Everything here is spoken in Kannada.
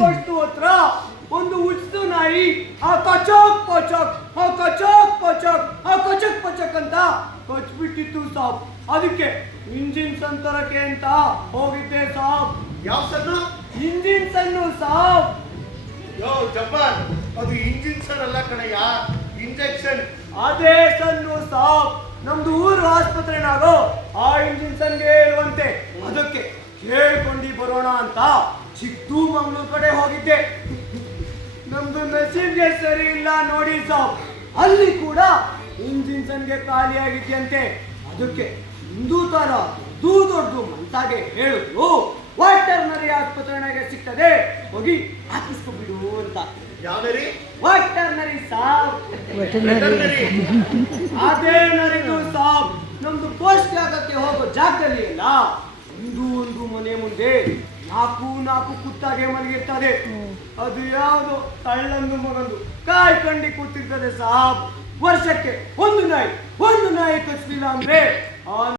ಅಷ್ಟು ಹತ್ರ ಒಂದು ಉಚಿತ ನಾಯಿ ಆ ಕಚಕ್ ಪಚಕ್ ಆ ಕಚಕ್ ಪಚಕ್ ಆ ಕಚಕ್ ಪಚಕ್ ಅಂತ ಕಚ್ಬಿಟ್ಟಿತ್ತು ಸಾಬ್. ಅದಕ್ಕೆ ಇಂಜಿನ್ ಸಂತರಕ್ಕೆ ಅಂತ ಹೋಗಿದ್ದೆ ಸಾಬ್. ಯಾವ ಸಣ್ಣ? ಇಂಜಿನ್ ಸಣ್ಣ ಸಾಬ್. ಯೋ ಜಬ್ಬಾರ್, ಅದು ಇಂಜಿನ್ ಸರ್ ಅಲ್ಲ ಕಣಯ್ಯ, ಇಂಜೆಕ್ಷನ್. ಅದೇ ಸಣ್ಣ ಸಾಬ್. ನಮ್ದು ಊರು ಆಸ್ಪತ್ರೆನಾಗೋ ಆ ಇಂಜಿನ್ ಸನ್ಗೆ ಇರುವಂತೆ. ಅದಕ್ಕೆ ಕೇಳ್ಕೊಂಡಿ ಬರೋಣ ಅಂತ ಚಿಕ್ಕಮಗಳೂರು ಕಡೆ ಹೋಗಿದ್ದೆ. ನಮ್ದು ನಸೀಬ್ಗೆ ಸರಿ ಇಲ್ಲ ನೋಡಿ ಸಾಬ್. ಅಲ್ಲಿ ಕೂಡ ಇಂಜಿನ್ ಸನ್ಗೆ ಖಾಲಿ ಆಗಿದ್ಯಂತೆ. ಅದಕ್ಕೆ ಹಿಂದೂ ತರ ದೊಡ್ಡ ಮಂತಾಗೆ ಹೇಳಿದ್ರು, ವಾಟರ್ನರಿ ಆಸ್ಪತ್ರೆನಾಗೆ ಸಿಗ್ತದೆ, ಹೋಗಿ ಹಾಕಿಸ್ಕೊಬಿಡು ಅಂತ. ಯಾವ್ದರಿ? ವಾಟರ್ನರಿ ಸಾಬ್. ಅದೇ ನರಿದು ಸಾಬ್. ನಮ್ದು ಪೋಸ್ಟ್ ಆಗಕ್ಕೆ ಹೋಗೋ ಜಾಗದಲ್ಲಿ ಅಲ್ಲ, ಒಂದು ಮನೆ ಮುಂದೆ ನಾಲ್ಕು ಕುತ್ತಾಗೆ ಮಲಗಿರ್ತದೆ. ಅದು ಯಾವುದು ತಳ್ಳಂದು ಮಗಂದು ಕಾಯ್ಕಂಡಿ ಕೂತಿರ್ತದೆ ಸಾಬ್. ವರ್ಷಕ್ಕೆ ಒಂದು ನಾಯಿ ಕಚ್ಲಿಲ್ಲ ಅಂದ್ರೆ